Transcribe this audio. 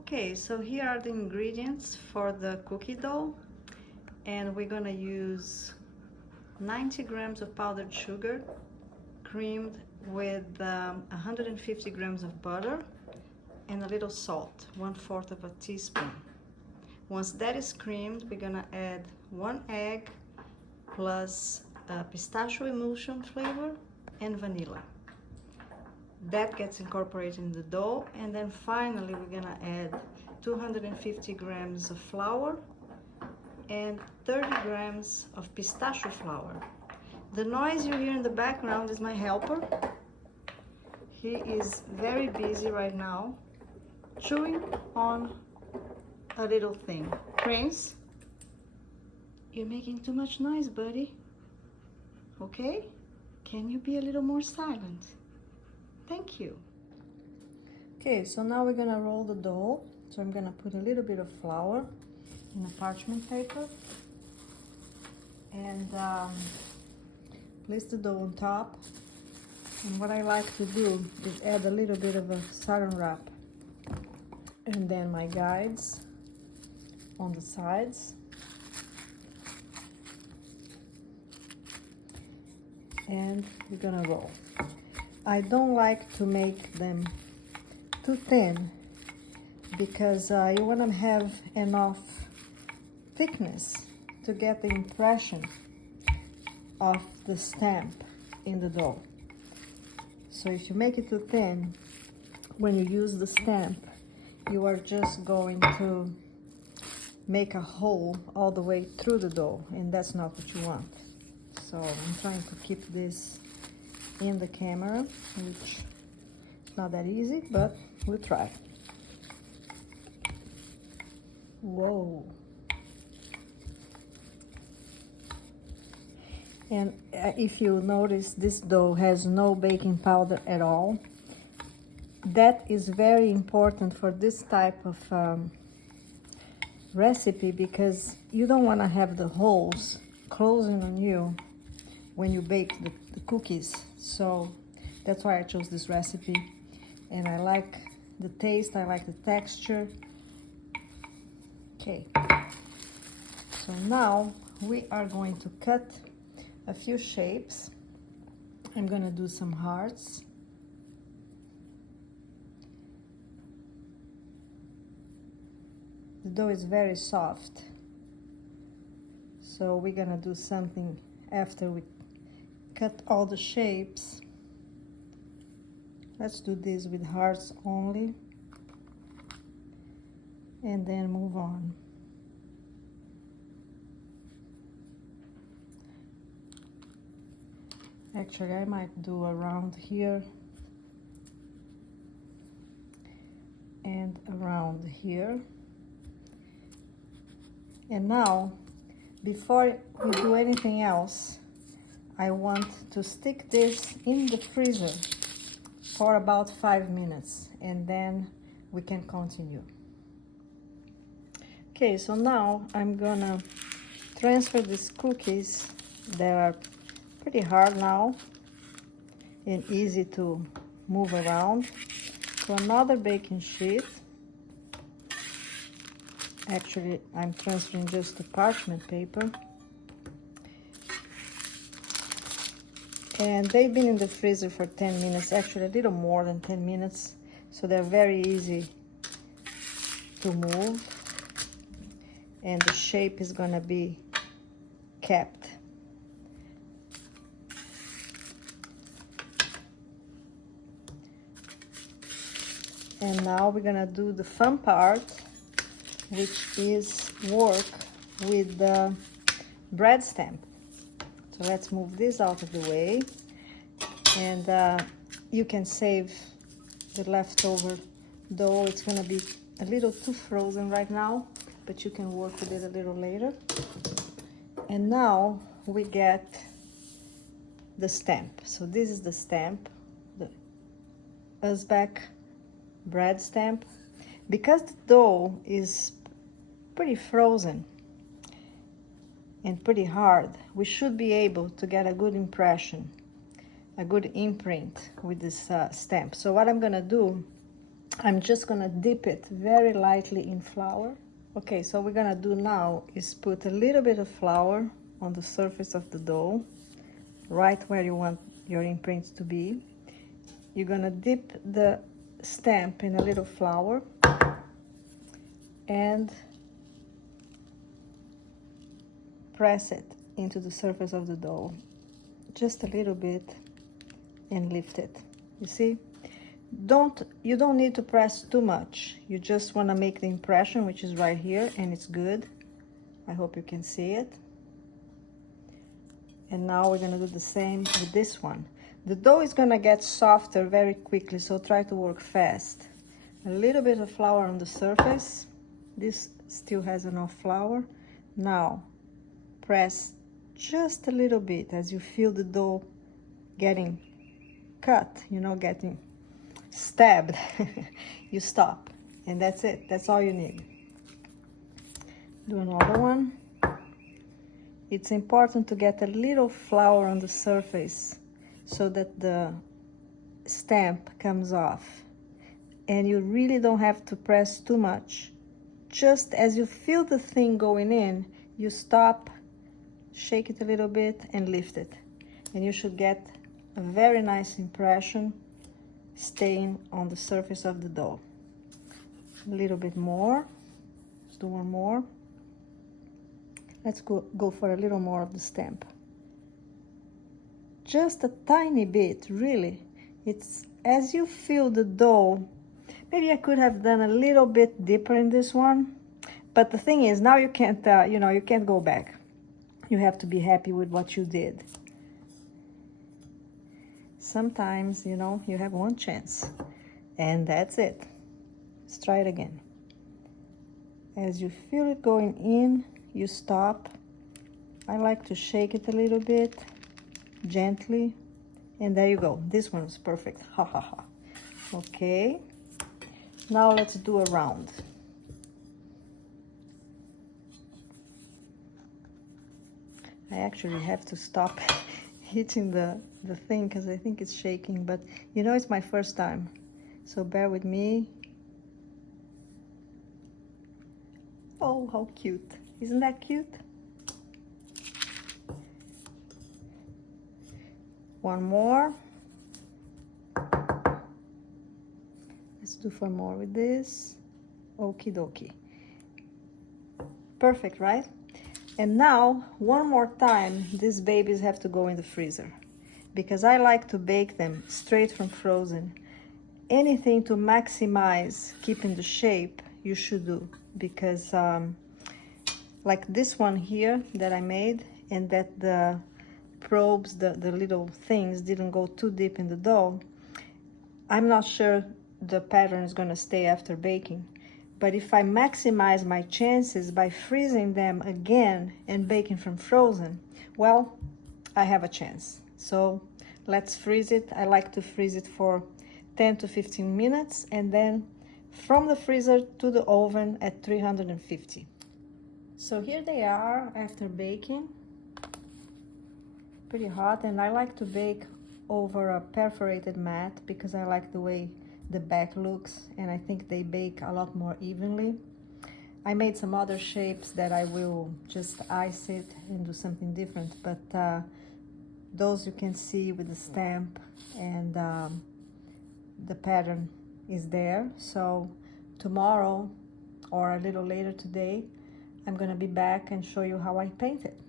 Okay, so here are the ingredients for the cookie dough, and we're gonna use 90 grams of powdered sugar creamed with 150 grams of butter and a little salt, 1/4 of a teaspoon. Once that is creamed, we're gonna add 1 egg plus pistachio emulsion flavor and vanilla. That gets incorporated in the dough, and then finally we're gonna add 250 grams of flour and 30 grams of pistachio flour. The noise you hear in the background is my helper. He is very busy right now, chewing on a little thing. Prince, you're making too much noise, buddy. Okay? Can you be a little more silent? Thank you. Okay, so now we're gonna roll the dough. So I'm gonna put a little bit of flour in a parchment paper and place the dough on top. And what I like to do is add a little bit of a saran wrap and then my guides on the sides. And we're gonna roll. I don't like to make them too thin because you want to have enough thickness to get the impression of the stamp in the dough. So if you make it too thin, when you use the stamp, you are just going to make a hole all the way through the dough, and that's not what you want. So I'm trying to keep this in the camera, which is not that easy, but we'll try. Whoa. And if you notice, this dough has no baking powder at all. That is very important for this type of recipe because you don't want to have the holes closing on you when you bake the cookies. So that's why I chose this recipe, and I like the taste, I like the texture. Okay, so now we are going to cut a few shapes. I'm gonna do some hearts. The dough is very soft, so we're gonna do something after we cut all the shapes. Let's do this with hearts only and then move on. Actually, I might do around here and around here. And now, before we do anything else, I want to stick this in the freezer for about 5 minutes, and then we can continue. Okay, so now I'm gonna transfer these cookies that are pretty hard now and easy to move around to another baking sheet. Actually, I'm transferring just the parchment paper. And they've been in the freezer for 10 minutes, actually a little more than 10 minutes. So they're very easy to move. And the shape is gonna be kept. And now we're gonna do the fun part, which is work with the bread stamp. So let's move this out of the way, and you can save the leftover dough. It's gonna be a little too frozen right now, but you can work with it a little later. And now we get the stamp. So this is the stamp, the Uzbek bread stamp. Because the dough is pretty frozen and pretty hard, we should be able to get a good impression, a good imprint with this stamp. So what I'm gonna do I'm just gonna dip it very lightly in flour. Okay, so what we're gonna do now is put a little bit of flour on the surface of the dough, right where you want your imprint to be. You're gonna dip the stamp in a little flour and press it into the surface of the dough, just a little bit, and lift it. You see? You don't need to press too much. You just want to make the impression, which is right here, and it's good. I hope you can see it. And now we're going to do the same with this one. The dough is going to get softer very quickly, so try to work fast. A little bit of flour on the surface. This still has enough flour. Now press just a little bit. As you feel the dough getting cut, you know, getting stabbed, you stop, and that's it. That's all you need. Do another one. It's important to get a little flour on the surface so that the stamp comes off, and you really don't have to press too much. Just as you feel the thing going in, you stop, shake it a little bit, and lift it, and you should get a very nice impression staying on the surface of the dough. A little bit more. Let's do one more. Let's go for a little more of the stamp. Just a tiny bit, really. It's as you feel the dough. Maybe I could have done a little bit deeper in this one, but the thing is, now you can't, you can't go back. You have to be happy with what you did. Sometimes, you have one chance, and that's it. Let's try it again. As you feel it going in, you stop. I like to shake it a little bit, gently, and there you go. This one is perfect. Ha ha ha. Okay, now let's do a round. I actually have to stop hitting the thing because I think it's shaking, but it's my first time, so bear with me. Oh, how cute. Isn't that cute? One more. Let's do 4 more with this. Okie dokie. Perfect, right? And now, one more time, these babies have to go in the freezer, because I like to bake them straight from frozen. Anything to maximize keeping the shape, you should do, because like this one here that I made, and that the probes, the little things didn't go too deep in the dough, I'm not sure the pattern is going to stay after baking. But if I maximize my chances by freezing them again and baking from frozen, well, I have a chance. So let's freeze it. I like to freeze it for 10 to 15 minutes, and then from the freezer to the oven at 350. So here they are after baking. Pretty hot, and I like to bake over a perforated mat because I like the way the back looks, and I think they bake a lot more evenly. I made some other shapes that I will just ice it and do something different, but those you can see with the stamp, and the pattern is there. So tomorrow or a little later today, I'm gonna be back and show you how I paint it.